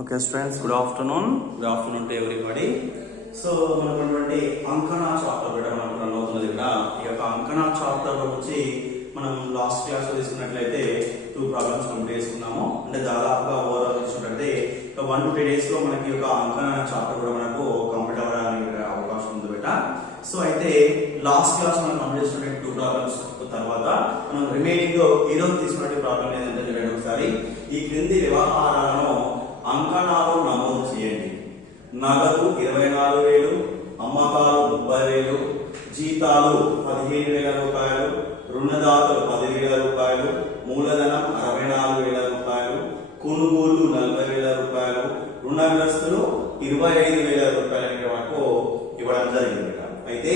Okay students, good afternoon to everybody. So మనటువంటి అంకణ chapter కూడా మనం రన్ అవుతున్నది కదా. ఈ యొక్క అంకణ చాప్టర్ వచ్చి మనం లాస్ట్ క్లాస్ లో తీసుకున్నట్లయితే 2 ప్రాబ్లమ్స్ కంప్లీట్ చేసుకున్నాము. అంటే దాదాపుగా ఓవరాల్ చూసుకుంటే 1 to 2 days లో మనకి ఒక అంకణ చాప్టర్ కూడా మనకు కంప్లీట్ అవ్వడానికి అవకాశం ఉంది బేట. సో అయితే లాస్ట్ క్లాస్ మనం కంప్లీట్ చేసుకున్న 2 ప్రాబ్లమ్స్ తర్వాత మనం రిమైనింగ్ ఈ రోజు తీసుకున్న ప్రాబ్లం ఏంటంటే చూడండి ఒకసారి. ఈ క్రింది వ్యవహారాలను అంకణాలు నమోదు చేయండి. నగదు 24,000, అమ్మకాలు 30,000, జీతాలు 15,000 రూపాయలు, రుణదాతలు 10,000 రూపాయలు, మూలధనం 64,000 రూపాయలు, కొనుగోలు 40,000 రూపాయలు, రుణగ్రస్తులు 25,000 రూపాయలు వరకు ఇవ్వడం జరిగింది. అయితే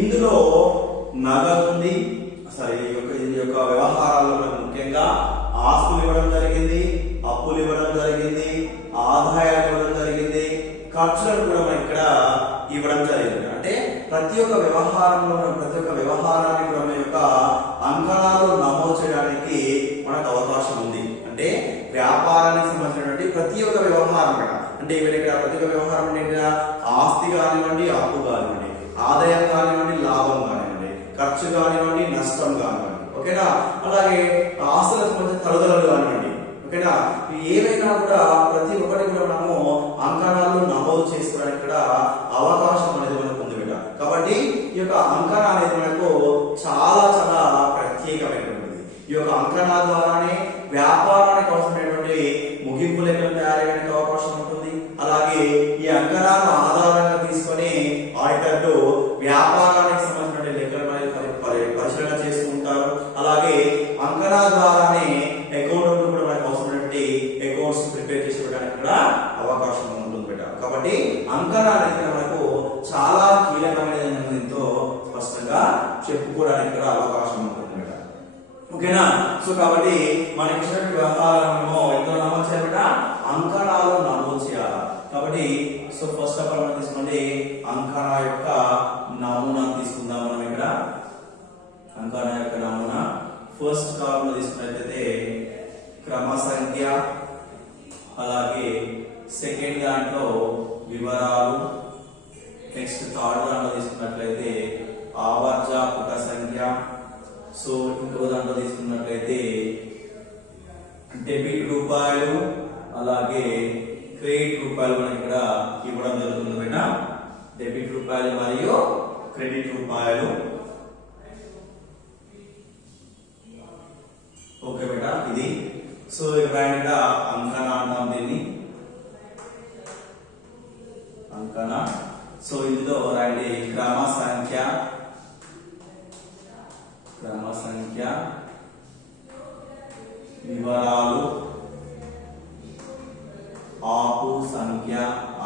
ఇందులో నగదు ఉంది, ఈ యొక్క వ్యవహారాల్లో మనకు ముఖ్యంగా ఆస్తులు ఇవ్వడం జరిగింది, అప్పులు ఇవ్వడం జరిగింది, ఆదాయాలు ఇవ్వడం జరిగింది, ఖర్చులను కూడా మనం ఇక్కడ ఇవ్వడం జరిగింది. అంటే ప్రతి ఒక్క వ్యవహారంలో ప్రతి ఒక్క వ్యవహారాన్ని కూడా మన యొక్క అంకణాలు నమోదు చేయడానికి మనకు అవకాశం ఉంది. అంటే వ్యాపారానికి సంబంధించినటువంటి ప్రతి ఒక్క వ్యవహారం కూడా అంటే ఇక్కడ ప్రతి ఒక్క వ్యవహారం అంటే ఆస్తి కానివ్వండి, అప్పు కానివ్వండి, ఆదాయం కానివ్వండి, లాభం కానివ్వండి, ఖర్చు కానివ్వండి, నష్టం కానివ్వండి, ఓకేనా. అలాగే ఆస్తులకు సంబంధించిన తరుగుదలలు కానివ్వండి, ఓకేనా. ఏవైనా కూడా ప్రతి ఒక్కటి కూడా మనము అంకణాలు నమోదు చేసుకోవడానికి కూడా అవకాశం అనేది మనకు ఉంది బిడ్డ. కాబట్టి ఈ యొక్క అంకణ అనేది మనకు చాలా చాలా ప్రత్యేకమైనటువంటిది. ఈ యొక్క అంకణాల ద్వారానే వ్యాపారానికి అవసరమైనటువంటి ముగింపు లెక్కలు తయారయ్యడానికి అవకాశం ఉంటుంది. అలాగే ఈ అంకణాలను ఆధారంగా తీసుకొని ఆడిటర్లు వ్యాపారానికి సంబంధించిన లెక్కలు పరిశీలన చేస్తూ ఉంటారు. అలాగే అంకణాల ద్వారానే అకౌంట్ కూడా మనకు అవసరమైనటువంటి అకౌంట్స్ ప్రిపేర్ చేసుకోవడానికి కూడా అవకాశం ఉంటుంది బిడ్డ. కాబట్టి అంకణ అనేది మనకు చాలా కీలకమైనది, ఎంతో స్పష్టంగా చెప్పుకోవడానికి కూడా అవకాశం ఉంటుంది బిడ్డ, ఓకేనా. సో కాబట్టి మనకి ఇచ్చినటువంటి వ్యవహారంలో ఎంతో నమోదు చేయాలట, అంకణాలు నమోదు చేయాలి. కాబట్టి సో ఫస్ట్ ఆఫ్ ఆల్ మనం తీసుకోండి అంకణ యొక్క నమూనా తీసుకుందాం. మనం ఇక్కడ అంకణ యొక్క నమూనా ఫస్ట్ కాలంలో తీసుకున్నట్లయితే క్రమ సంఖ్య, అలాగే సెకండ్ దాంట్లో వివరాలు, నెక్స్ట్ థర్డ్ దాంట్లో తీసుకున్నట్లయితే ఆవర్జాపక సంఖ్య, సో ఇంకో దాంట్లో తీసుకున్నట్లయితే డెబిట్ రూపాయలు, అలాగే క్రెడిట్ రూపాయలు మనకి ఇక్కడ ఇవ్వడం జరుగుతుంది బేట. డెబిట్ రూపాయలు మరియు క్రెడిట్ రూపాయలు, ఓకే బేట. ఇది సో ఇక్కడ అంకణ అంటాం దీన్ని, అంకణ. సో ఇందులో రాయండి క్రమ సంఖ్య, వివరాలు, ఆపు సంఖ్య,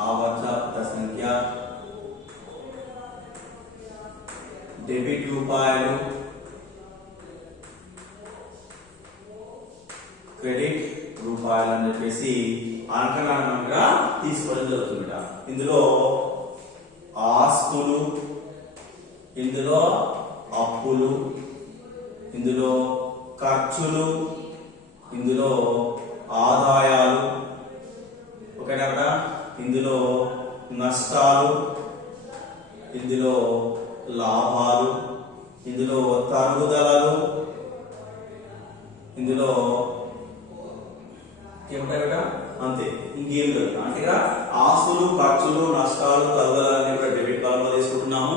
ఆవర్జాపక సంఖ్య, డెబిట్ రూపాయలు, క్రెడిట్ రూపాయలు అని చెప్పేసి అంకణంగా తీసుకోవడం జరుగుతుంది. ఇందులో ఆస్తులు, ఇందులో అప్పులు, ఇందులో ఖర్చులు, ఇందులో ఆదాయాలు, ఓకేనా. ఇందులో నష్టాలు, ఇందులో లాభాలు, ఇందులో తరుగుదలలు, ఇందులో ఏముంటాయి కదా అంతే, ఇంకేం లేదు. అంటే ఆస్తులు, ఖర్చులు, నష్టాలు, తరుగుదలన్నీ కూడా డెబిట్ కాలంలో తీసుకుంటున్నాము.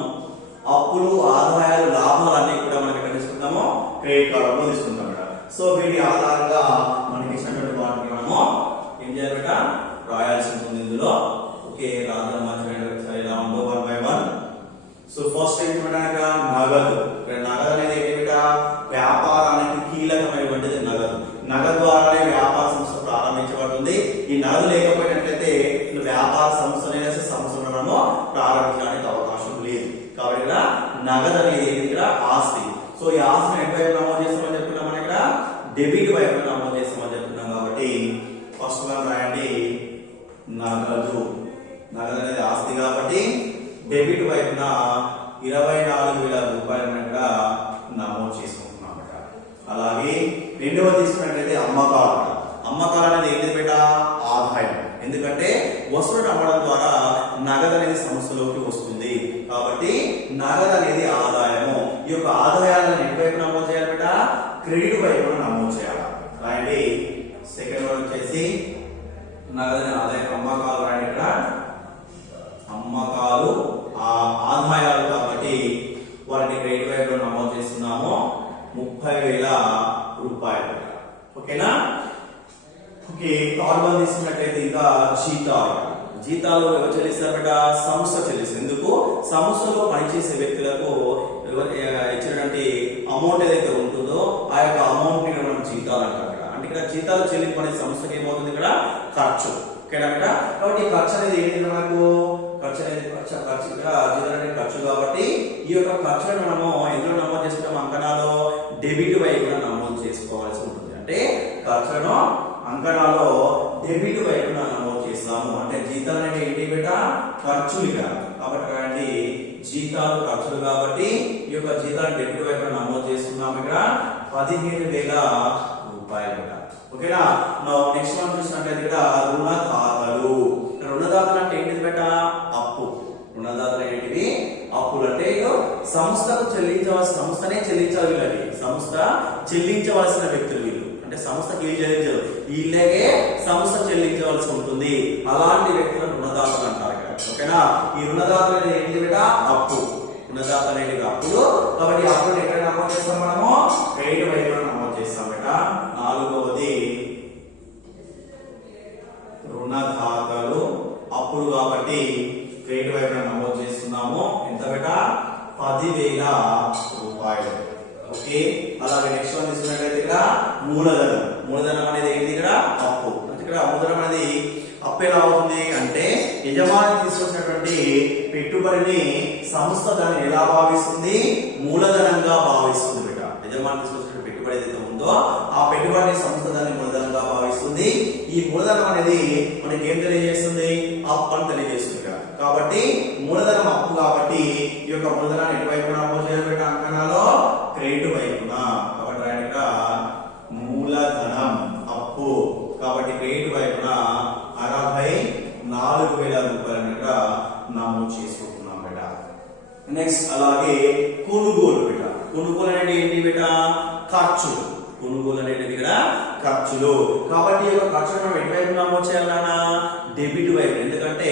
అప్పులు, ఆదాయాలు, లాభాలు అన్ని కూడా మనం ఎక్కడ తీసుకుంటామో క్రెడిట్ కాలంలో తీసుకుంటాం కదా. సో వీటి ఆధారంగా మనకి ఇచ్చినటువంటి వాటిని మనము ఏం చేయాలి బేట, రాయాల్సి ఉంటుంది ఇందులో. ఓకే, రాద్దాం ఇలా ఉందో 1 by 1. సో ఫస్ట్ ఏంటంటే నగదు. నగదు అనేది ఏంటి బేట, వ్యాపారానికి కీలకమైనటువంటిది నగదు. నగదు ద్వారానే వ్యాపార సంస్థ ప్రారంభించబడుతుంది. ఈ నగదు లేకపోయినట్లయితే వ్యాపార సంస్థను మనము ప్రారంభించడానికి అవకాశం లేదు. కాబట్టి ఇక్కడ నగదు అనేది ఇక్కడ ఆస్తి. సో ఈ ఆస్తిని ఎటు వైపు నమోదు చేస్తామని చెప్పుకున్నాం, మనం ఇక్కడ డెబిట్ వైపు నమోదు చేస్తామని చెప్పుకున్నాం. కాబట్టి ఫస్ట్ వన్ రాయండి నగదు. నగదు అనేది ఆస్తి కాబట్టి డెబిట్ వైపున 24,000 రూపాయలు ఇక్కడ నమోదు చేసుకుంటున్నాం. అలాగే రెండవ తీసుకున్నట్లయితే అమ్మకాలు. అమ్మకాలు అనేది ఏంటి బేట, ఆదాయం. ఎందుకంటే వస్తువులను అమ్మడం ద్వారా నగదు అనేది సంస్థలోకి వస్తుంది. కాబట్టి నగదు అనేది ఆదాయము. ఈ యొక్క ఆదాయాలను ఎటువైపు నమోదు చేయాలి బిడ్డ? క్రెడిట్ వైపున నమోదు చేయాలి. రాయండి. సెకండ్ వన్ వచ్చేసి నగదు ఆదాయం అమ్మకాలు. రాయండి ఇక్కడ అమ్మకాలు ఆదాయాలు కాబట్టి వాటిని క్రెడిట్ వైపులో నమోదు చేస్తున్నాము 30,000 రూపాయలు. ఓకేనా? ఓకే. థర్డ్ వన్ తీసుకున్నట్లయితే ఇంకా జీతాలు ఎవరు చెల్లిస్తారట? సంస్థ చెల్లిస్తుంది. ఎందుకు? సంస్థలో పనిచేసే వ్యక్తులకు ఇచ్చినటువంటి అమౌంట్ ఏదైతే ఉంటుందో ఆ యొక్క అమౌంట్ ని మనం జీతాలు అంటాం. అంటే ఇక్కడ జీతాలు చెల్లింపు అనే సంస్థకి ఏమవుతుంది? ఇక్కడ ఖర్చు. ఓకేనా? కాబట్టి ఖర్చు అనేది ఏంటి మనకు? ఖర్చు అనేది ఖర్చు కాబట్టి ఈ యొక్క ఖర్చులను మనము ఎందులో నమోదు చేసుకుంటాం? అంకణాలో డెబిట్ వైపున నమోదు చేసుకోవాల్సి ఉంటుంది. అంటే ఖర్చులను అంకణాలో డెబిట్ వైపున నమోదు చేస్తాము. అంటే జీతాలు అంటే ఏంటి బిడ్డ? ఖర్చులు కాదు. కాబట్టి జీతాలు ఖర్చులు కాబట్టి ఈ యొక్క జీతాలు డెబిట్ వైపున నమోదు చేస్తున్నాము. ఇక్కడ 15,000 రూపాయలు. ఓకేనా? నెక్స్ట్ మనం చూసినట్లయితే ఇక్కడ రుణదాతలు. రుణదాతలు అంటే ఏంటిది బిడ్డ? అప్పు. రుణదాతలు ఏంటివి? అప్పులు. అంటే సంస్థకు చెల్లించవలసిన సంస్థనే చెల్లించాలి. వీళ్ళకి సంస్థ చెల్లించవలసిన వ్యక్తులు వీళ్ళు. అంటే సంస్థకి వీళ్ళు చెల్లించరు, వీళ్ళకే సంస్థ చెల్లించవలసి ఉంటుంది. అలాంటి వ్యక్తులను రుణదాతలు అంటారు ఇక్కడ. ఓకేనా? ఈ రుణదాతలు అనేది ఏంటి బిడ్డ? అప్పు. రుణదాత అనేది అప్పులు. కాబట్టి అప్పులు ఎక్కడ నమోదు చేస్తాం? మనము క్రెడిట్ వైపున నమోదు చేస్తాం బిడ్డ. నాలుగవది రుణదాతలు అప్పులు కాబట్టి క్రెడిట్ వైపున నమోదు చేస్తున్నాము. ఎంత బిడ్డ? 10,000 రూపాయలు. ఓకే. అలాగే నెక్స్ట్ వన్ తీసుకున్నట్లయితే ఇక్కడ మూలధనం. మూలధనం అనేది ఏంటి? ఇక్కడ అప్పు. ఇక్కడ మూలధనం అనేది అప్పు ఎలా అవుతుంది అంటే యజమాని తీసుకొచ్చినటువంటి పెట్టుబడిని సంస్థ దాన్ని ఎలా భావిస్తుంది? మూలధనంగా భావిస్తుంది బిడ్డ. యజమాని తీసుకొచ్చిన పెట్టుబడి ఏదైతే ఉందో ఆ పెట్టుబడిని సంస్థ దాన్ని మూలధనంగా భావిస్తుంది. ఈ మూలధనం అనేది మనకి ఏం తెలియజేస్తుంది? అప్పు అని తెలియజేస్తుంది. కాబట్టి మూలధనం అప్పు కాబట్టి ఈ యొక్క మూలధనాన్ని ఎటువైపున నమోదు చేయాలి? అంకణాలో క్రెడిట్ వైపున. కాబట్టి రాయట మూలధనం అప్పు కాబట్టి క్రెడిట్ వైపున 64,000 రూపాయలు నమోదు చేసుకుంటున్నాం బిడ్డ. నెక్స్ట్ అలాగే కొనుగోలు బిడ్డ. కొనుగోలు అనేది ఏంటి బిడ్డ? ఖర్చులు. కొనుగోలు అనేది ఇక్కడ ఖర్చులు. కాబట్టి ఈ యొక్క ఖర్చులను ఎటువైపు నమోదు చేయాలన్నా? డెబిట్ వైపు. ఎందుకంటే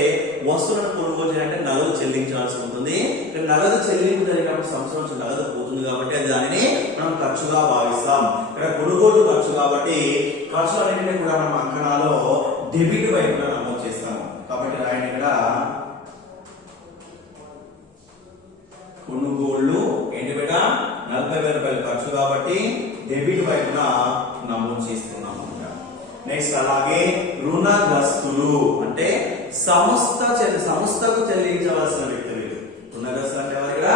వస్తువులను కొనుగోలు చేయాలంటే నగదు చెల్లించాల్సి ఉంటుంది. నగదు చెల్లింపు జరిగినప్పుడు సంవత్సరం నుంచి నగదు పోతుంది కాబట్టి దానిని మనం ఖర్చుగా భావిస్తాం. ఇక్కడ కొనుగోలు ఖర్చు కాబట్టి ఖర్చులన్నింటినీ కూడా మనం అంకణాలో డెబిట్ వైపున నమోదు చేస్తాము. కాబట్టి రాయండి ఇక్కడ కొనుగోళ్లు ఏంటి బిడ్డ? 40,000 రూపాయలు ఖర్చు కాబట్టి డెబిట్ వైపున నమోదు చేస్తున్నాము. నెక్స్ట్ అలాగే రుణగ్రస్తులు అంటే సంస్థకు చెల్లించవలసిన వ్యక్తులు. రుణగ్రస్తులు అంటే ఎవరు? ఇక్కడ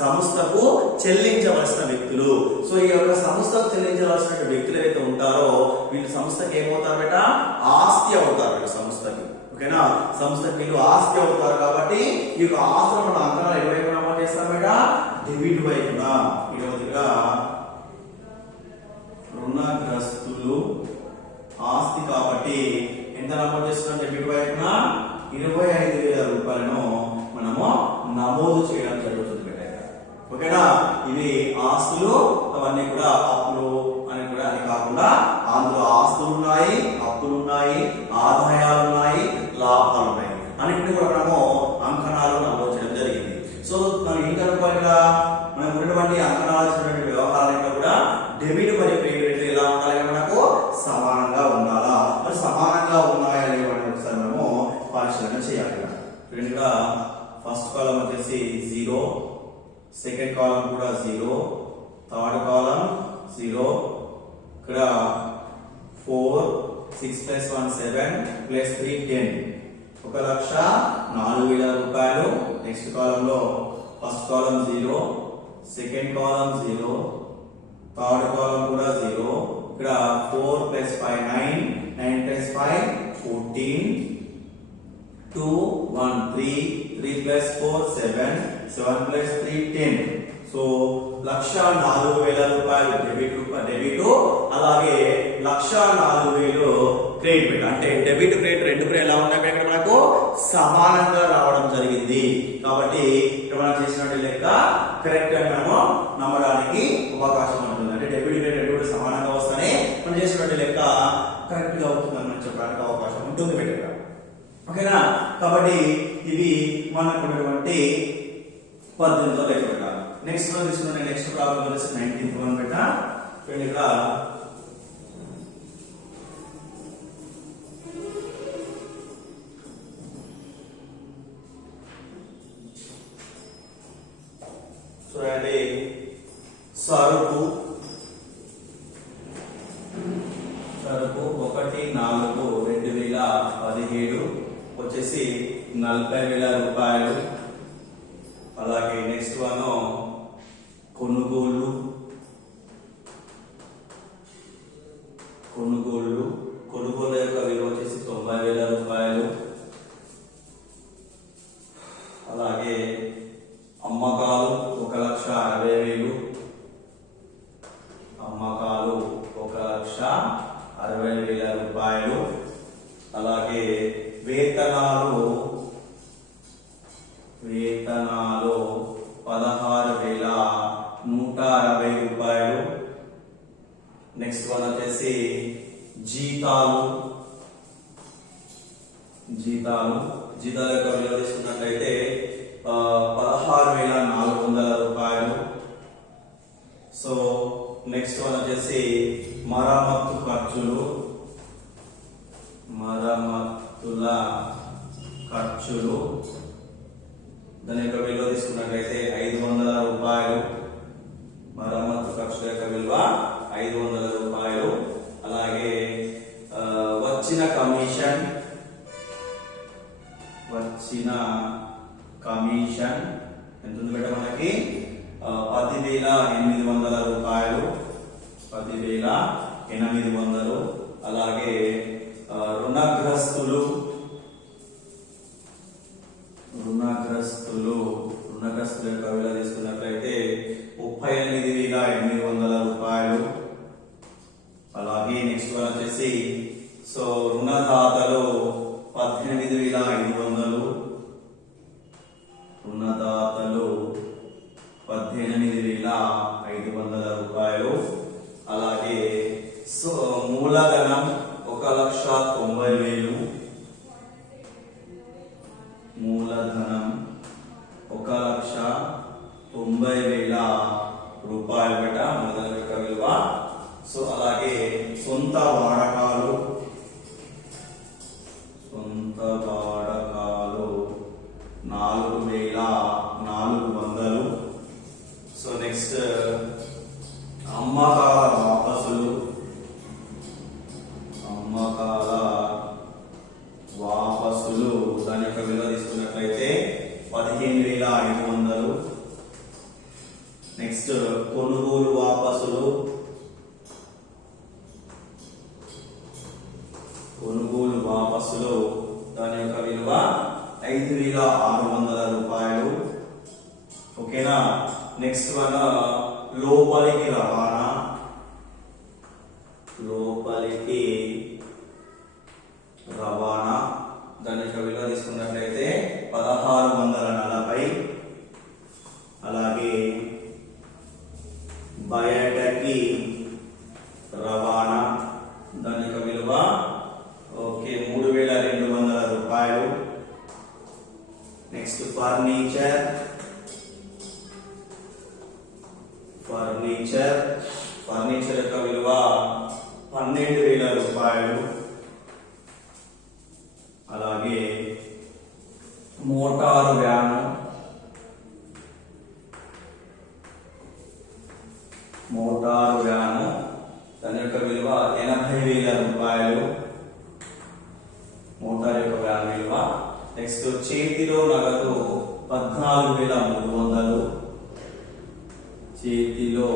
సంస్థకు చెల్లించవలసిన వ్యక్తులు. సో ఈ యొక్క సంస్థకు చెల్లించవలసిన వ్యక్తులు ఏవైతే ఉంటారో వీళ్ళు సంస్థకి ఏమవుతారు బేట? ఆస్తి అవుతారు సంస్థకి. ఓకేనా? సంస్థకి వీళ్ళు ఆస్తి అవుతారు కాబట్టి ఈ యొక్క ఆస్తులను మన అంకణాలు ఎటువైపు నమోదు చేస్తాం బేట? డెబిట్ వైపున. ఇక రుణగ్రస్తులు ఆస్తి కాబట్టి ఎంత నమోదు చేస్తున్నాం? డెబిట్ వైపున 25,000 రూపాయలను మనము నమోదు చేయడం జరుగుతుంది. ఓకేనా? ఇవి ఆస్తులు అవన్నీ కూడా అప్పులు అని కూడా అని కాకుండా అందులో ఆస్తులు ఉన్నాయి, అప్పులు ఉన్నాయి, ఆదాయాలు ఉన్నాయి, లాభాలు ఉన్నాయి. అన్నింటినీ కూడా మనము అంకణాలు నమోదు చేయడం జరిగింది. సో మనం ఏం కనుక్కోవాలి? ఇక్కడ మనం ఉన్నటువంటి అంకణాలు వ్యవహారాలు కూడా డెబిట్ మరియు క్రెడిట్ రేట్లు ఎలా ఉండాలి? మనకు సమానంగా ఉండాలా? మరి సమానంగా ఉన్నాయా అనేటువంటి ఒకసారి మనము పరిశీలన చేయాలి. ఇక్కడ ఫస్ట్ కాలం వచ్చేసి 0, సెకండ్ కాలం కూడా 0, థర్డ్ కాలం 0, ఇక్కడ 4, 6 + 1 7 + 3 10, 1,04,000 రూపాయలు. నెక్స్ట్ కాలంలో ఫస్ట్ కాలం 0, సెకండ్ కాలం 0, థర్డ్ కాలం కూడా 0, ఇక్కడ 4 + 5 9, 9 + 5 14, 2 1 3, 3 + 4 7, 7 + 3 10. సో 1,04,000 రూపాయలు డెబిట్. అలాగే 1,04,000 క్రెడిట్. అంటే డెబిట్ క్రెడిట్ రెండు కూడా ఎలా ఉన్నాయి? ఇక్కడ మనకు సమానంగా రావడం జరిగింది. కాబట్టి ఇక్కడ మనం చేసినట్టు లెక్క కరెక్ట్ అని మనము నమ్మడానికి అవకాశం ఉంటుంది. అంటే డెబిట్ క్రెడిట్ సమానంగా వస్తేనే మనం చేసినట్టు లెక్క కరెక్ట్ గా అవుతుందని మనం చెప్పడానికి అవకాశం ఉంటుంది బిడ్డ. ఓకేనా? కాబట్టి ఇవి మనకున్నటువంటి 18వ లెక్క పెట్టాలి. నెక్స్ట్ మనం తీసుకున్న నెక్స్ట్ ప్రాబ్లం వచ్చేసి 19th వన్ పెట్ట. ఇక్కడ చూడండి, సరుకు 1/4/2017 వచ్చేసి 40,000 రూపాయలు. అలాగే నెక్స్ట్ వన్ కొనుగోలు యొక్క విలువ వచ్చేసి 90,000 రూపాయలు. అలాగే అమ్మకాలు 1,60,000, అమ్మకాలు 1,60,000 రూపాయలు. అలాగే వేతనాలు 16,160 రూపాయలు. నెక్స్ట్ వన్ వచ్చేసి జీతాలు యొక్క విలువ తీసుకున్నట్లయితే 16,400 రూపాయలు. సో నెక్స్ట్ వన్ వచ్చేసి మరమ్మతుల ఖర్చులు, దాని యొక్క విలువ తీసుకున్నట్లయితే 500 రూపాయలు. మరమ్మతు ఖర్చుల యొక్క విలువ 500 రూపాయలు. అలాగే వచ్చిన కమిషన్ ఎంత ఉంది బెట్ట మనకి? 10,800 రూపాయలు. 10,800. అలాగే రుణగ్రస్తుల యొక్క విలువ తీసుకున్నట్లయితే 38,800 రూపాయలు. అలాగే నెక్స్ట్ వన్ వచ్చేసి రుణదాతలు 18,500. రుణదాతలు 18,500 రూపాయలు. అలాగే మూలధనం 1,90,000. మూలధనం 1,90,000 రూపాయలు బెట మూలధనం యొక్క విలువ. సో అలాగే సొంత వాడకాలు 4,400. సో నెక్స్ట్ అమ్మకాల వాపసులు దాని యొక్క విలువ తీసుకున్నట్లయితే 15,500. నెక్స్ట్ కొనుగోలు వాపసులు దాని యొక్క విలువ 5,600 రూపాయలు. ఓకేనా? నెక్స్ట్ వన్ లోపలికి రవాణా దాని యొక్క విలువ తీసుకున్నట్లయితే 1,640. అలాగే బయటకి రవాణా దాని యొక్క విలువ 3,200 రూపాయలు. నెక్స్ట్ ఫర్నిచర్ యొక్క విలువ 12,000 రూపాయలు. అలాగే మోటారు వ్యాను దాని యొక్క విలువ 80,000 రూపాయలు. మోటార్ యొక్క వ్యాన్ విలువ. నెక్స్ట్ చేతిలో నగదు 14,300. చేతిలో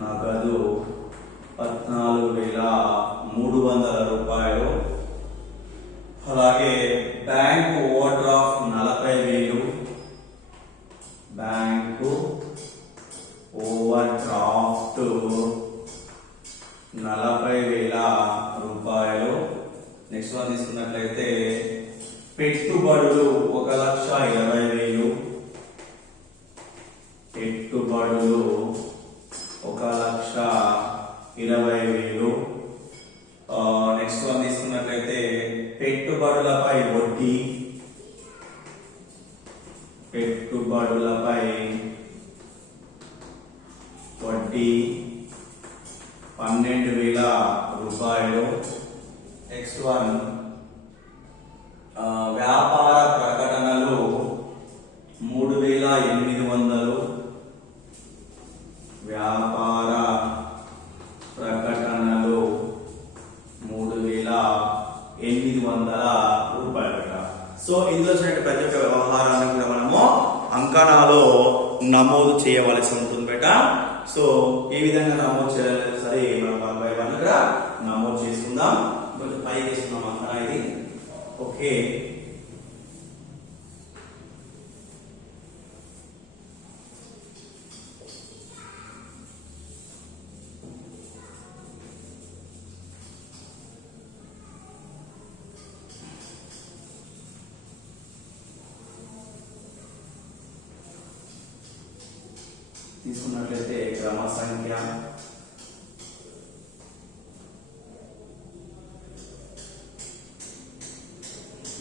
నగదు 14,300 రూపాయలు. అలాగే bank over draft 40,000. Bank over draft 40,000 రూపాయలు. నెక్స్ట్ వన్ తీసుకున్నట్లయితే పెట్టుబడులు 1,20,000, పెట్టుబడులు 1,20,000. నెక్స్ట్ వన్ తీసుకున్నట్లయితే పెట్టుబడులపై వడ్డీ, పెట్టుబడులపై వడ్డీ 12,000 రూపాయలు. నెక్స్ట్ వన్ వ్యాపార ప్రకటనలు 3,800, వ్యాపార ప్రకటనలు 3,800 రూపాయలు. సో ఇందులో వచ్చిన ప్రతి ఒక్క వ్యవహారాన్ని కూడా మనము అంకణాలో నమోదు చేయవలసి ఉంటుంది బేట. సో ఏ విధంగా నమోదు చేయాలి సరే మనం 1 by 1 గా నమోదు చేసుకుందాం. కొంచెం పైకి వేసుకుందాం అంకణా ఇది. ఓకే, తీసుకున్నట్లయితే క్రమ సంఖ్య,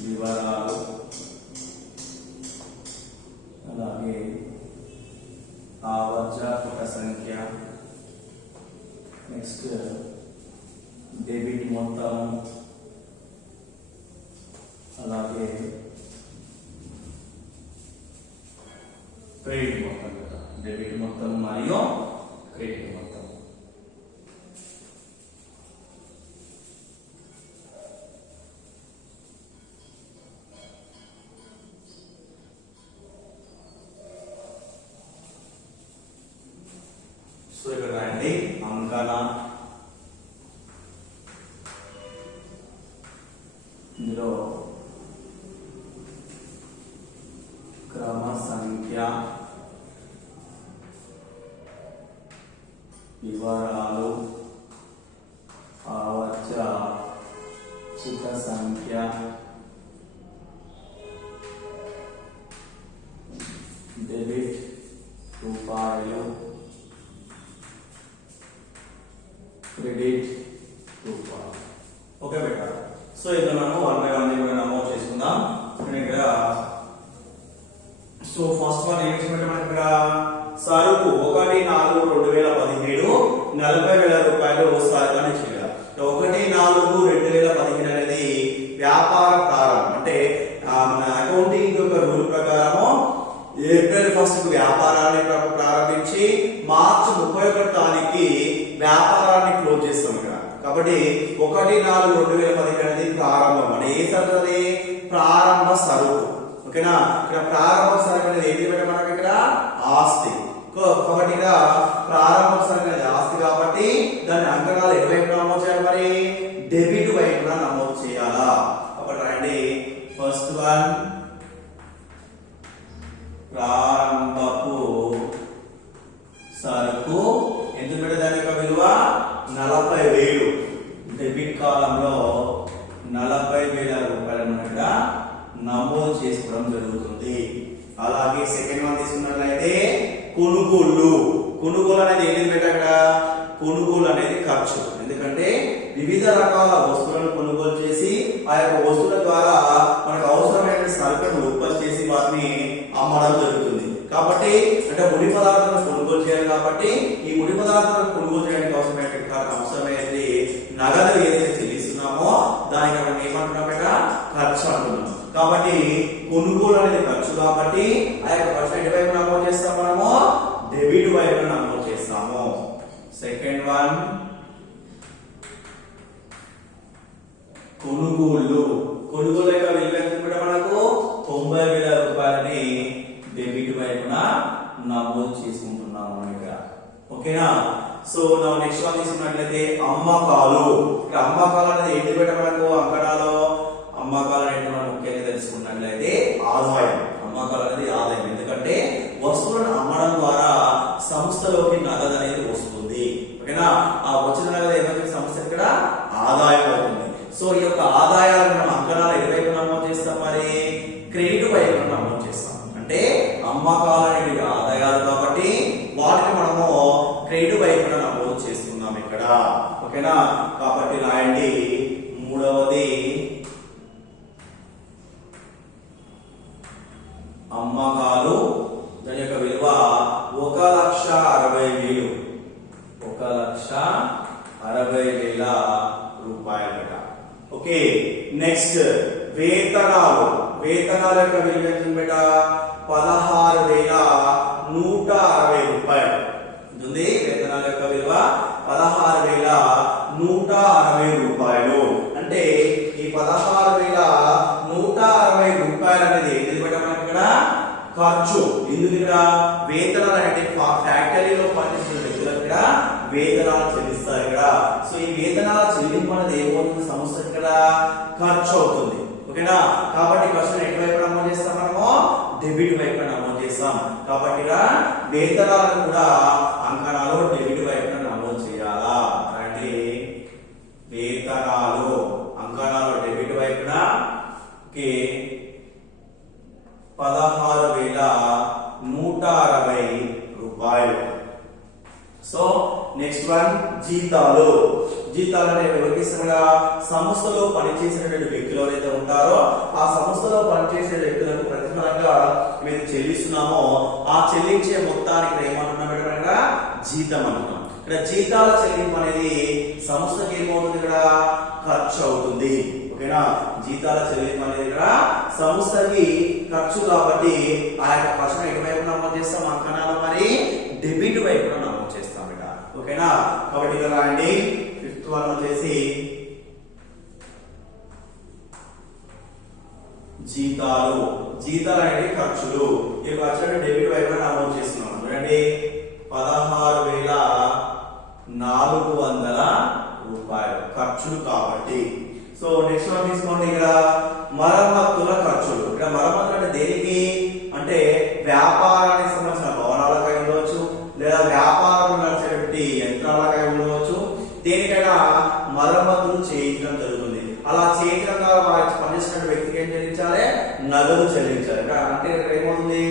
వివరాలు, అలాగే ఆవర్జక సంఖ్య, నెక్స్ట్ డెబిట్ మొత్తం, అలాగే క్రెడిట్ మొత్తం, డెబిట్ మొత్తం మరియు క్రెడిట్ మొత్తం. సో ఇక్కడ రాయండి అంకణా, ఇందులో క్రమ సంఖ్య, వివరాలు, ఆవర్తక సంఖ్య, డెబిట్ రూపాయలు, క్రెడిట్ రూపాయలు. ఓకే బేటా. సో ఇక్కడ మనం 1 by 1 కూడా నమోదు చేసుకుందాం. ఇక్కడ సో ఫస్ట్ వన్ ఏం చేసినట్టు మనకి ఇక్కడ సరుకు 1/4/2017 40,000 రూపాయలు సరుకు ఇచ్చింది కదా. 1/4/2017 అనేది వ్యాపార ప్రారంభం. అంటే మన అకౌంటింగ్ యొక్క రూల్ ప్రకారము ఏప్రిల్ 1 వ్యాపారాన్ని ప్రారంభించి మార్చి 31 వ్యాపారాన్ని క్లోజ్ చేస్తాం ఇక్కడ. కాబట్టి 1/4/2017 అనేది ప్రారంభం. అంటే ఏ సరుకు అది? ప్రారంభ సరుకు. ఓకేనా? ఇక్కడ ప్రారంభ సరుకు అనేది ఏంటి అంటే మనకి ఇక్కడ ఆస్తి. కాబట్టి ఇక్కడ ప్రారంభ సరుకు అనేది ఆస్తి కాబట్టి దాని అంకణాలు ఎటువైపు నమోదు చేయాలి? మరి డెబిట్ వైపున నమోదు చేయాలా? కాబట్టి రండి ఫస్ట్ వన్ ప్రారంభపు సరుకు ఎందుకంటే దాని యొక్క విలువ 40,000. డెబిట్ కాలంలో 40,000 రూపాయలను ఇక్కడ నమోదు చేసుకోవడం జరుగుతుంది. అలాగే సెకండ్ వన్ తీసుకున్నట్లయితే కొనుగోలు. కొనుగోలు అనేది ఏంటి బేట? అక్కడ కొనుగోలు అనేది ఖర్చు. ఎందుకంటే వివిధ రకాల వస్తువులను కొనుగోలు చేసి ఆ యొక్క వస్తువుల ద్వారా మనకు అవసరమైన సరుకులను ఉత్పత్తి చేసి వాటిని అమ్మడం జరుగుతుంది. కాబట్టి అంటే ముడి పదార్థాలను కొనుగోలు చేయాలి. కాబట్టి ఈ ముడి పదార్థాలను కొనుగోలు చేయడానికి అవసరమైనది నగదు ఏదైతే చెల్లిస్తున్నామో దానికి మనం ఏమంటున్నాం బేట? ఖర్చు అంటున్నాం. కాబట్టి కొనుగోలు అనేది ఖర్చు కాబట్టి ఆ యొక్క ఖర్చు ఎటు వైపు నమోదు చేస్తాం? మనము డెబిట్ వైపు నమోదు చేస్తాము. సెకండ్ వన్ కొనుగోలు. కొనుగోలు యొక్క విలువ ఎంత కూడా మనకు 90,000 రూపాయలని డెబిట్ వైపున నమోదు చేసుకుంటున్నాము ఇక్కడ. ఓకేనా? సో నా నెక్స్ట్ వన్ తీసుకున్నట్లయితే అమ్మకాలు. ఇక్కడ అమ్మకాలు అనేది ఏంటి బేట? మనకు అంకణాలో అమ్మకాలు అనేది మనం ముఖ్యంగా తెలుసుకున్నట్లయితే ఆదాయం. అమ్మకాలు అనేది ఆదాయం. ఎందుకంటే వస్తువులను అమ్మడం ద్వారా సంస్థలోకి నగదు అనేది వస్తుంది. ఓకేనా? ఆ వచ్చిన నగదు ఏమైతే సంస్థ ఇక్కడ ఆదాయం అవుతుంది. సో ఈ యొక్క ఆదాయాలను మనం అంకణాలు ఎటువైపు నమోదు చేస్తాం? మరి వేతనాలు. వేతనాల యొక్క విలువ ఎంత బేట? 16,160 రూపాయలు ఉంది. వేతనాల యొక్క విలువ 16,160 రూపాయలు. అంటే ఈ 16,160 రూపాయలు అనేది ఏంటి బేట? మనకి ఇక్కడ ఖర్చు. ఎందుకు ఇక్కడ వేతనాలు అంటే ఫ్యాక్టరీలో పనిచేసిన వ్యక్తులకు ఇక్కడ వేతనాలు చెల్లిస్తారు ఇక్కడ. సో ఈ వేతనాల చెల్లింపు అనేది ఏమవుతుంది? సంస్థ ఇక్కడ ఖర్చు అవుతుంది. ఓకేనా? కాబట్టి ఖర్చును ఎటువైపు నమోదు చేస్తాం? మనము డెబిట్ వైపున నమోదు చేస్తాం. కాబట్టి ఇక్కడ వేతనాలను కూడా అంకణాలు డెబిట్ వైపున నమోదు చేయాలా అంటే వేతనాలు అంకణాలు డెబిట్ వైపున 16,160 రూపాయలు. సో నెక్స్ట్ వన్ జీతాలు. జీతాలు అనేవి ఎవరికి ఇస్తారా? సంస్థలో పనిచేసినటువంటి వ్యక్తులు ఎవరైతే ఉంటారో ఆ సంస్థలో పనిచేసే వ్యక్తులకు ప్రతిఫలంగా మేము చెల్లిస్తున్నామో ఆ చెల్లించే మొత్తానికి ఏమంటున్నాం? జీతం అంటున్నాం. ఇక్కడ జీతాల చెల్లింపు అనేది సంస్థకి ఏమవుతుంది? ఇక్కడ ఖర్చు అవుతుంది. ఓకేనా? జీతాల చెల్లింపు అనేది ఇక్కడ సంస్థకి ఖర్చు కాబట్టి ఆ యొక్క ఖర్చును ఎటువైపు నమోదు చేస్తాం? అంకణాలు మరి డెబిట్ వైపున నమోదు చేస్తాం ఇక్కడ. ఓకేనా? కాబట్టి ఇక్కడ రాయండి. ఫిఫ్త్ వన్ వచ్చేసి జీతాలు. జీతాలు అనేవి ఖర్చులు. ఈ ఖర్చులను డెబిట్ వైపున నమోదు చేస్తున్నాం. చూడండి 16,400 రూపాయలు ఖర్చులు కాబట్టి. సో నెక్స్ట్ వన్ తీసుకోండి. ఇక్కడ మరమ్మతుల ఖర్చులు. ఇక్కడ మరమ్మతులు అంటే దేనికి అంటే వ్యాపారానికి సంబంధించిన భవనాలకై ఉండవచ్చు, లేదా వ్యాపారం నడిచేటువంటి యంత్రాలకై ఉండవచ్చు. దేనికైనా మరమ్మతులు చేయించడం జరుగుతుంది. అలా చేయించడం ద్వారా పనిచేసిన వ్యక్తికి ఏం చెల్లించాలి? నగదు చెల్లించాలి. అంటే ఏమవుతుంది?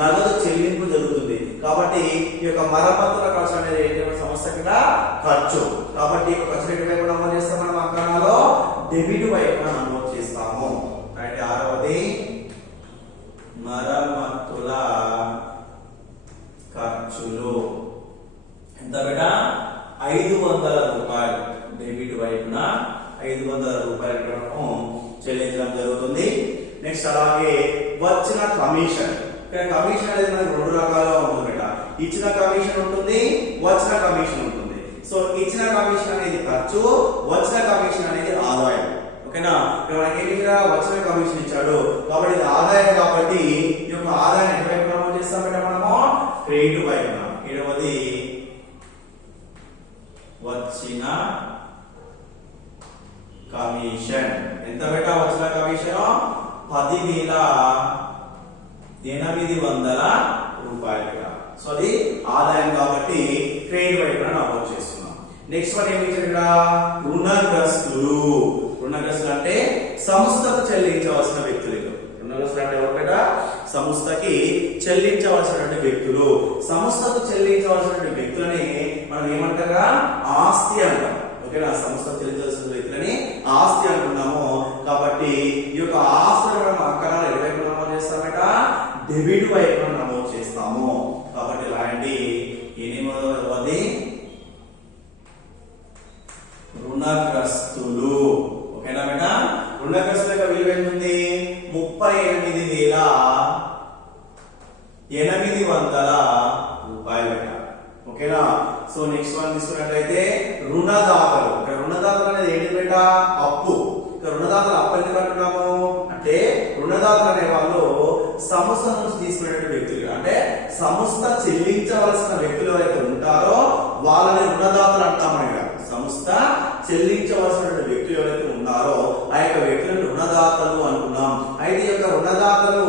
నగదు చెల్లింపు జరుగుతుంది. కాబట్టి ఈ యొక్క మరమ్మతుల ఖర్చు అనేది సంస్థ కింద ఖర్చు. కాబట్టి ఈ ఖర్చు ఎటు వైపు నమోదు చేస్తాం? మనం అంకణాలో డెబిట్ వైపున నమోదు చేస్తాము. అంటే ఆరవది మరమ్మతుల ఖర్చులు. ఎంత బేట? 500 రూపాయలు. డెబిట్ వైపున 500 రూపాయలు చెల్లించడం జరుగుతుంది. నెక్స్ట్ అలాగే వచ్చిన కమిషన్. ఇక్కడ కమిషన్ అనేది మనకి 2 రకాలుగా ఉంటుంది బేట. ఇచ్చిన కమిషన్ ఉంటుంది, వచ్చిన కమిషన్ ఉంటుంది. సో ఇచ్చిన కమిషన్ అనేది ఖర్చు, వచ్చిన కమిషన్ అనేది ఆదాయం. ఓకేనా? ఇక్కడ మనకి ఏంటి? వచ్చిన కమిషన్ ఇచ్చాడు కాబట్టి ఇది ఆదాయం. కాబట్టి ఈ యొక్క ఆదాయాన్ని ఎటువైపు నమోదు చేస్తాం బేట? మనము క్రెడిట్ వైపున. 7వది వచ్చిన కమిషన్. ఎంత బేట వచ్చిన కమిషన్? 10,800 రూపాయలు. సో అది ఆదాయం కాబట్టి క్రెడిట్ వైపున నమోదు చేస్తున్నాం. నెక్స్ట్ వన్ ఏమి ఇచ్చారు? రుణగ్రస్తులు. రుణగ్రస్తులు అంటే సంస్థకు చెల్లించవలసిన వ్యక్తులు. రుణగ్రస్తులు అంటే ఎవరు బేట? సంస్థకి చెల్లించవలసినటువంటి వ్యక్తులు. సంస్థకు చెల్లించవలసినటువంటి వ్యక్తులని మనం ఏమంటారా? ఆస్తి అంటాం. ఓకేనా? సంస్థకు చెల్లించవలసిన వ్యక్తులని ఆస్తి అంటున్నాము. కాబట్టి ఈ యొక్క ఆస్తిని మనం అంకణాలు ఎటువైపు నమోదు చేస్తామట? డెబిట్ వైపున నమోదు చేస్తాము. కాబట్టి రాయండి 8వది రుణగ్రస్తులు. ఓకేనా బేట? రుణగ్రస్తుల యొక్క విలువ ఎంత ఉంది? 38,800 రూపాయలు. ఓకేనా? సో నెక్స్ట్ వన్ తీసుకున్నట్లయితే రుణదాతలు. ఇక్కడ రుణదాతలు అనేది ఏంటి బేట? అప్పు. ఇక్కడ రుణదాతలు అప్పు ఎందుకు అంటున్నాము అంటే రుణదాతలు అనే వాళ్ళు సంస్థ నుంచి తీసుకునేటువంటి వ్యక్తులు. అంటే సంస్థ చెల్లించవలసిన వ్యక్తులు ఎవరైతే ఉంటారో వాళ్ళని రుణదాతలు అంటాము. ఇక్కడ సంస్థ చెల్లించవలసిన వ్యక్తులు ఎవరైతే ఉన్నారో ఆ యొక్క వ్యక్తులను రుణదాతలు అంటున్నాం. అయితే ఈ యొక్క రుణదాతలు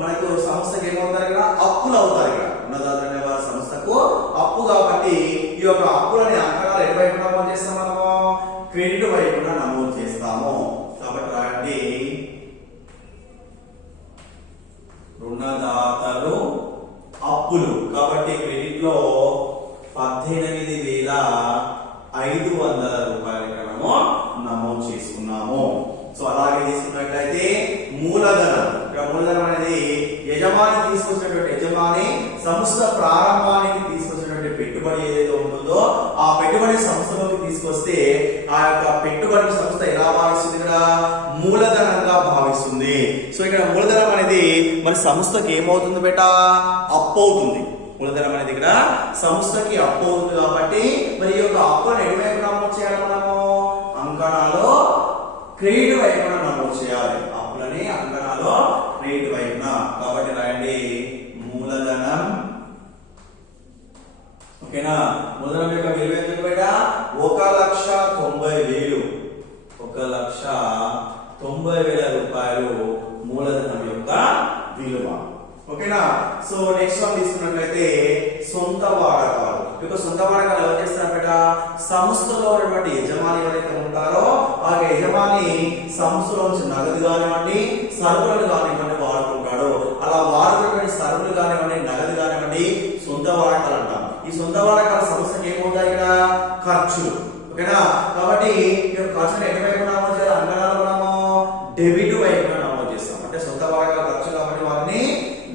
మనకు సంస్థకి ఏమవుతారు? ఇక్కడ అప్పులు అవుతారు. ఇక్కడ రుణదాతలు అనే వారి సంస్థకు అప్పు కాబట్టి ఈ యొక్క అప్పులని అంకణాలు ఎటువైపు నమోదు చేస్తాం? మనము క్రెడిట్ వైపున నమోదు చేస్తాము. కాబట్టి రాయండి రుణదాతలు అప్పులు. కాబట్టి క్రెడిట్ లో 18,500 రూపాయలు మనము నమోదు చేసుకున్నాము. సో అలాగే తీసుకున్నట్లయితే మూలధనం. ఇక్కడ మూలధనం అనేది యజమాని తీసుకొచ్చినటువంటి యజమాని సంస్థ ప్రారంభానికి తీసుకొచ్చినటువంటి పెట్టుబడి ఏదైతే ఉంటుందో ఆ పెట్టుబడి సంస్థలోకి తీసుకొస్తే ఆ యొక్క పెట్టుబడి సంస్థ ఎలా భావిస్తుంది? ఇక్కడ మూలధనంగా మూలధనంగా భావిస్తుంది. సో ఇక్కడ మూలధనం అనేది మరి సంస్థకి ఏమవుతుంది బేటా? అప్పు అవుతుంది. మూలధనం అనేది ఇక్కడ సంస్థకి అప్పు అవుతుంది కాబట్టి మరి ఈ యొక్క అప్పును ఎటువైపు నమోదు చేయాలి? మనము అంకణాలో క్రెడిట్ వైపున నమోదు చేయాలి. అప్పులని అంకణాలో క్రెడిట్ వైపున. కాబట్టి రాయండి మూలధనం. ఓకేనా? మూలధనం యొక్క విలువ ఎంత బేటా? 1,90,000. 1,90,000 రూపాయలు మూలధనం యొక్క విలువ. ఓకేనా? సో నెక్స్ట్ వన్ తీసుకున్నట్లయితే సొంత వాడకాలు. ఇక సొంత వాడకాలు ఎవరు చేస్తారు బేట? సంస్థలో ఉన్నటువంటి యజమాని ఎవరైతే ఉంటారో ఆ యజమాని సంస్థలోంచి నగదు కానివ్వండి, సరుకులను కానివ్వండి వాడుకుంటాడు. అలా వాడుకున్నటువంటి సరుకులు కానివ్వండి, నగదు కానివ్వండి సొంత వాడకాలు అంటాం. ఈ సొంత వాడకాల సంస్థకి ఏమవుతాయి? ఇక్కడ ఖర్చులు. ఓకేనా? కాబట్టి ఈ ఖర్చును ఎటువైపు నమోదు చేయాలి? అంకణాలు మనము డెబిట్ వైపున నమోదు చేస్తాం. అంటే సొంత వాడకాల ఖర్చు కాబట్టి వాటిని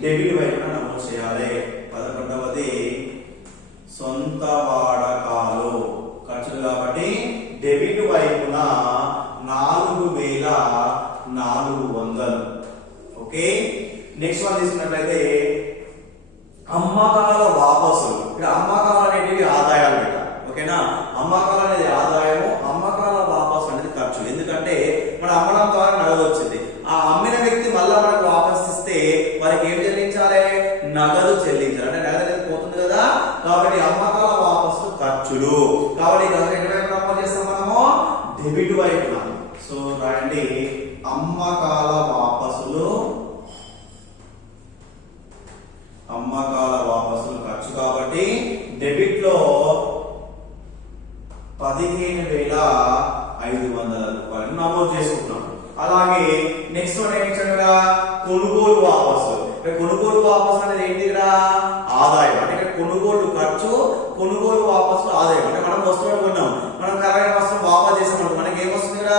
డెబిట్ వైపున నమోదు చేయాలి. 11వది సొంత వాడకాలు ఖర్చులు కాబట్టి డెబిట్ వైపున 4,400. ఓకే. నెక్స్ట్ వన్ తీసుకున్నట్లయితే అమ్మకాల వాపసులు. ఇక్కడ అమ్మకాలు అనేటివి ఆదాయాలు బేట. ఓకేనా? అమ్మకాలు అనేది ఆదాయము, అమ్మకాల వాపసు అనేది ఖర్చు. ఎందుకంటే మన అమ్మడం ద్వారా నగదు వచ్చింది. ఆ అమ్మిన వ్యక్తి మళ్ళా మనకు వాపసు ఇస్తే వారికి ఏం చెల్లించాలి? నగదు చెల్లించాలి. అంటే నగదు అనేది పోతుంది కదా. కాబట్టి అమ్మకాల వాపసు ఖర్చులు. కాబట్టి ఎటువైపు నమోదు చేస్తాం మనము? డెబిట్ వైపున. సో రాయండి అమ్మకాల వాపసులు. అమ్మకాల వాపసులు ఖర్చు కాబట్టి డెబిట్ లో 15,500 రూపాయలు నమోదు చేసుకుంటున్నాం. అలాగే నెక్స్ట్ వన్ ఏమి ఇచ్చాడు? కొనుగోలు వాపసు. కొనుగోలు వాపసు అనేది ఏంటి? ఇక్కడ ఆదాయం. అంటే ఇక్కడ కొనుగోలు ఖర్చు, కొనుగోలు వాపసు ఆదాయం. అంటే మనం వస్తువులు కొన్నాం, మనం ఖరీదైన వస్తువులు వాపసు చేసామంటే మనకి ఏమొస్తుంది? ఇక్కడ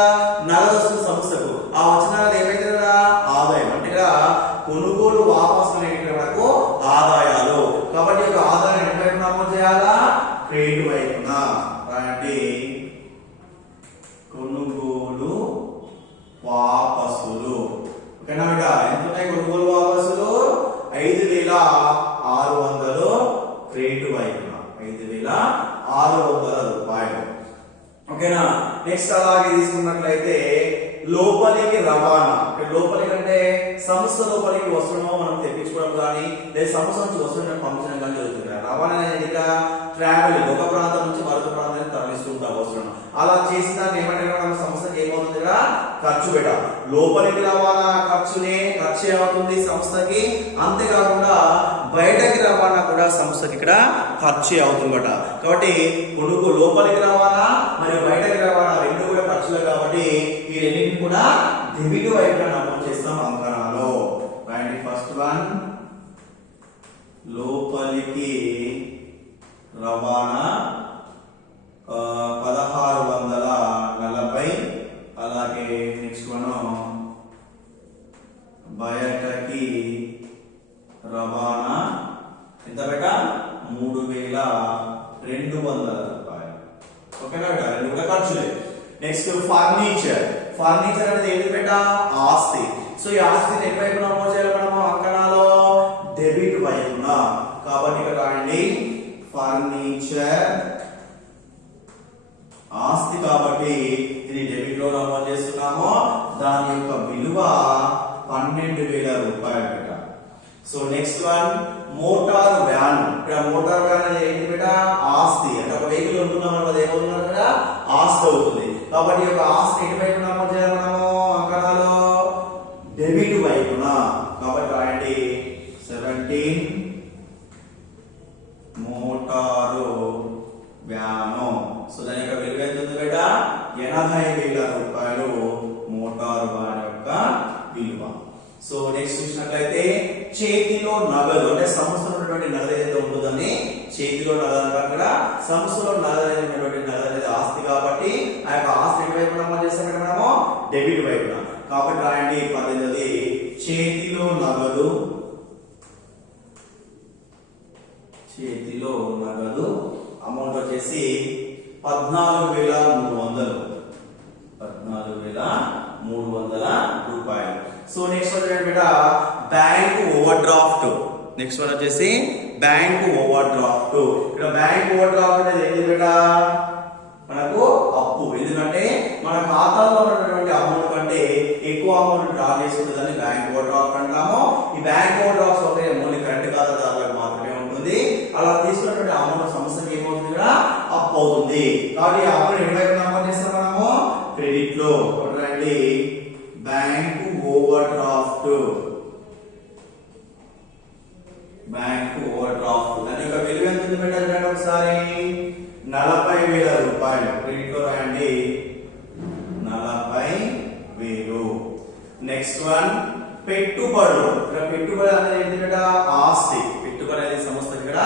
నగదు వస్తుంది సంస్థకు. ఆ వచ్చిన నగదు ఏమైతే ఆదాయం. అంటే ఇక్కడ కొనుగోలు వాపసు అనేది మనకు ఆదాయాలు. కాబట్టి ఒక ఆదాయం ఎటువైపు నమోదు చేయాలా? క్రెడిట్ వైపున. రాయండి కొనుగోలు వాపసులు. ఓకేనా బిడ్డ? ఎంత ఉన్నాయి కొనుగోలు వాపసులు? 5,600 క్రెడిట్ వైపున. 5,600 రూపాయలు. ఓకేనా? నెక్స్ట్ అలాగే తీసుకున్నట్లయితే లోపలికి రవాణా. లోపలికి అంటే సంస్థ లోపలికి వస్తువులను మనం తెప్పించుకోవడం కానీ లేదా సంస్థ నుంచి వస్తువులను పంపించడం కానీ జరుగుతుంది. రవాణా అనేది ఇక్కడ ట్రావెలింగ్, ఒక ప్రాంతం నుంచి మరొక ప్రాంతానికి తరలిస్తుంటాం వస్తువులను. అలా చేసిన దాన్ని ఏమంటే మన సంస్థకి ఏమవుతుంది? ఇక్కడ ఖర్చు బేట. లోపలికి రవాణా ఖర్చు అవుతుంది సంస్థకి. అంతేకాకుండా బయటకి రవాణా కూడా సంస్థకి ఇక్కడ ఖర్చు అవుతుందట. కాబట్టి కొనుగోలు లోపలికి రవాణా మరియు బయటకి రవాణా రెండు కూడా ఖర్చులు కాబట్టి ఈ రెండింటిని కూడా డెబిట్ వైపున నమోదు చేస్తాం అంకణాలో. రాయండి ఫస్ట్ వన్ లోపలికి రవాణా 1640. అలాగే నెక్స్ట్ వన్ బయటకి రవాణా ఎంత బేట? 3,200 రూపాయలు. ఓకేనా బేట? రెండు కూడా ఖర్చులే. Next furniture. ఫర్నిచర్ అనేది ఏంటి బేట? ఆస్తి. సో ఈ ఆస్తిని ఎటువైపు నమోదు చేయాలి మనము? అంకణాలో డెబిట్ వైపున. కాబట్టి ఇక్కడ రాయండి ఫర్నిచర్ ఆస్తి కాబట్టి ఇది డెబిట్ లో నమోదు చేస్తున్నాము. దాని యొక్క విలువ 12,000 రూపాయలు బేట. So next one motor van. ఇక్కడ మోటార్ వ్యాన్ అనేది ఏంటి బేట? ఆస్తి. అంటే ఒక వెహికల్ ఉంటున్నాం అది ఏమవుతుంది? అక్కడ ఆస్తి అవుతుంది. కాబట్టి ఈ యొక్క ఆస్తి ఎటువైపు నమోదు చేయాలి మనము? అంకణాలో డెబిట్ వైపున. కాబట్టి రాయండి 17 మోటారు వ్యాను. సో దాని యొక్క విలువ ఎంత ఉంది బేట? 80,000 రూపాయలు మోటారు వ్యాన్ యొక్క విలువ. సో నెక్స్ట్ చూసినట్లయితే చేతిలో నగదు. అంటే సంస్థలో ఉన్నటువంటి నగదు ఏదైతే ఉంటుందని చేతిలో నగదు అంటారు. అక్కడ సంస్థలో నగదు ఉన్నటువంటి నగదు అనేది ఆస్తి కాబట్టి ఆ యొక్క ఆస్తి ఎటువైపు నమోదు చేస్తామంటే మనము డెబిట్ వైపున. కాబట్టి రాయండి 18 చేతిలో నగదు. చేతిలో నగదు అమౌంట్ వచ్చేసి 14,300. 300 రూపాయలు. సో నెక్స్ట్ వచ్చేసి బేట bank over draft. Next one వచ్చేసి బ్యాంక్ ఓవర్ డ్రాఫ్ట్. ఇక్కడ బ్యాంక్ ఓవర్ డ్రాఫ్ట్ అనేది ఏంటి బేట? మనకు అప్పు. ఎందుకంటే మన ఖాతాలో ఉన్నటువంటి అమౌంట్ కంటే ఎక్కువ అమౌంట్ డ్రా చేసుకుంటుందని బ్యాంక్ ఓవర్ డ్రాఫ్ట్ అంటాము. ఈ బ్యాంక్ ఓవర్ డ్రాఫ్ట్ ఒకటే ఓన్లీ కరెంట్ ఖాతాదారులకు మాత్రమే ఉంటుంది. అలా తీసుకున్నటువంటి అమౌంట్ సంస్థకి ఏమవుతుంది కూడా అప్పు అవుతుంది. కాబట్టి ఈ అమౌంట్ ఎటువైపు నమోదు చేస్తాం మనము? క్రెడిట్ లో. రండి bank over draft. Bank over draft దాని యొక్క విలువ ఎంత ఉంది పెట్టండి ఒకసారి? 40,000 రూపాయలు. క్రెడిట్ లో రాయండి 40,000. నెక్స్ట్ వన్ పెట్టుబడులు. ఇక్కడ పెట్టుబడి అనేది ఏంటంటే ఆస్తి. పెట్టుబడి అనేది సంస్థకి ఇక్కడ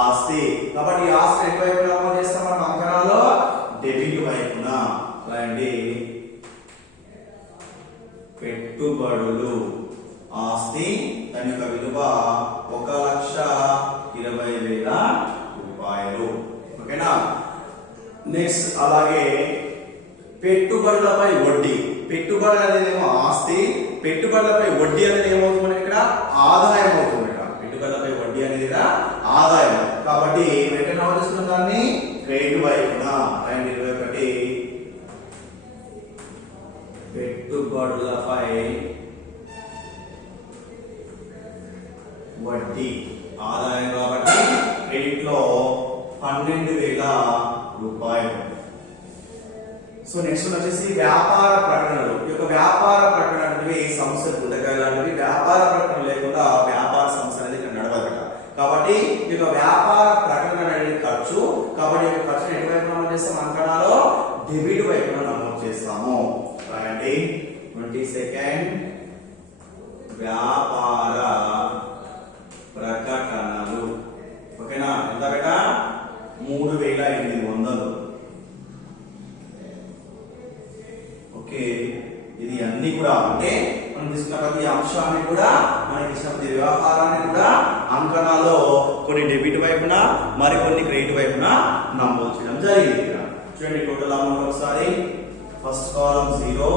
ఆస్తి. కాబట్టి ఈ ఆస్తి ఎటువైపు నమోదు చేస్తాం మనం అంకణాల్లో? డెబిట్ వైపున రాయండి పెట్టుబడులు ఆస్తి. దాని యొక్క విలువ 1,20,000 రూపాయలు. ఓకేనా? నెక్స్ట్ అలాగే పెట్టుబడులపై వడ్డీ. పెట్టుబడి అనేది ఏమో ఆస్తి, పెట్టుబడులపై వడ్డీ అనేది ఏమవుతుంది మనకి ఇక్కడ? ఆదాయం అవుతుంది. పెట్టుబడులపై వడ్డీ అనేది ఇక్కడ ఆదాయం. కాబట్టి వెంటనే నమోదిస్తున్న దాన్ని క్రెడిట్ వైపున. 21 పెట్టుబడులపై వడ్డీ ఆదాయం కాబట్టి క్రెడిట్ లో 12,000 రూపాయలు. సో నెక్స్ట్ వచ్చేసి వ్యాపార ప్రకటనలు. ఈ యొక్క వ్యాపార ప్రకటన అనేవి సంస్థ గుండెకాయ లాంటివి. వ్యాపార ప్రకటన లేకుండా వ్యాపార సంస్థ అనేది ఇక్కడ నడవదు. కాబట్టి ఈ యొక్క వ్యాపార ప్రకటన అనేది ఖర్చు. కాబట్టి ఈ ఖర్చును ఎటువైపు నమోదు చేస్తాం? అంకణాలో డెబిట్ వైపున నమోదు చేస్తాము. రాయండి 22 వ్యాపార ప్రకటనలు. ఓకేనా? ఎంత బేట? 3,800. ఓకే, ఇది అన్ని కూడా అంటే మనం తీసుకున్న ప్రతి అంశాన్ని కూడా మనకి ఇచ్చిన ప్రతి వ్యవహారాన్ని కూడా అంకణాలో కొన్ని డెబిట్ వైపున మరికొన్ని క్రెడిట్ వైపున నమోదు చేయడం జరిగింది. చూడండి టోటల్ అమౌంట్ ఒకసారి. ఫస్ట్ కాలం 0,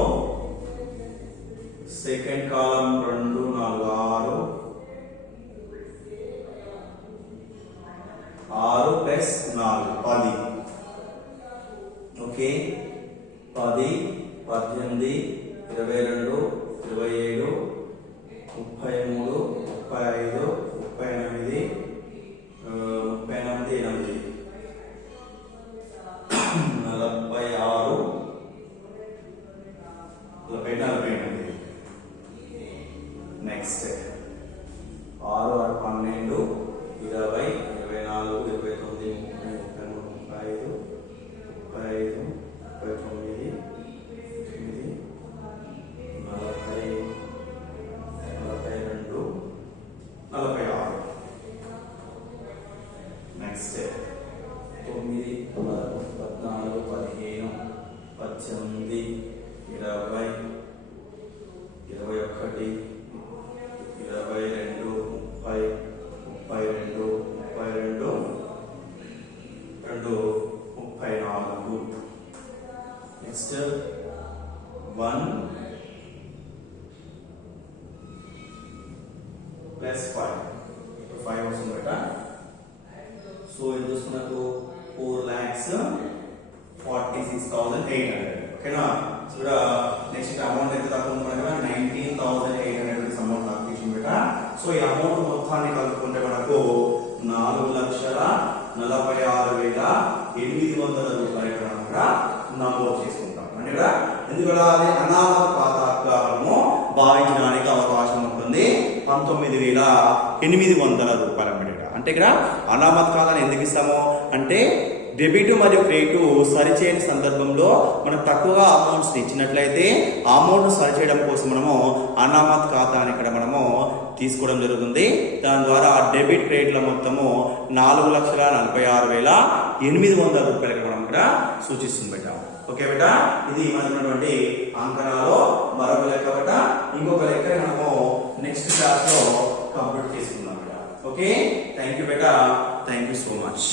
second column 2, 4, 6 plus 4 10. Okay, 10, 18, 22, 27, 33, 35, 38, 46, 48. Next 6, 12, 20, 24, 29, 30, 35, 39, 42, 46. Next 9, 14, 15, 18, 21, 22, 30, 32, 32, 34. Next 1 plus 5 వస్తుంది బేట. సో ఇది చూసుకున్నట్టు 4,46,800. ఓకేనా? సో ఇక్కడ నెక్స్ట్ అమౌంట్ ఎంత తక్కువ ఉంది మనకు? 19,800 అమౌంట్ నాకు తీసుకుంది బేట. సో ఈ అమౌంట్ మొత్తాన్ని కలుపుకుంటే మనకు 4,46,800 రూపాయలు కూడా నమోదు చేసుకుంటాం. అంటే ఇక్కడ ఎందుకంటే అది అనామత ఖాతాగా మనము భావించడానికి అవకాశం ఉంటుంది. 19,800 రూపాయలు అన్నమాట. అంటే ఇక్కడ అనామత ఖాతాను ఎందుకు ఇస్తాము అంటే డెబిట్ మరియు క్రెడిట్ సరిచేయని సందర్భంలో మనం తక్కువగా అమౌంట్స్ ఇచ్చినట్లయితే ఆ అమౌంట్ సరిచేయడం కోసం మనము అనామత్ ఖాతాని ఇక్కడ మనము తీసుకోవడం జరుగుతుంది. దాని ద్వారా ఆ డెబిట్ క్రెడిట్ల మొత్తము 4,46,800 రూపాయలకి మనం ఇక్కడ సూచిస్తుంది బేట. ఓకే బేట, ఇది మనకున్నటువంటి అంకణాలో మరొక లెక్క బేట. ఇంకొక లెక్క మనము నెక్స్ట్ క్లాస్ లో కంప్లీట్ చేసుకుందాం బేట. ఓకే, థ్యాంక్ యూ బేట, థ్యాంక్ యూ సో మచ్.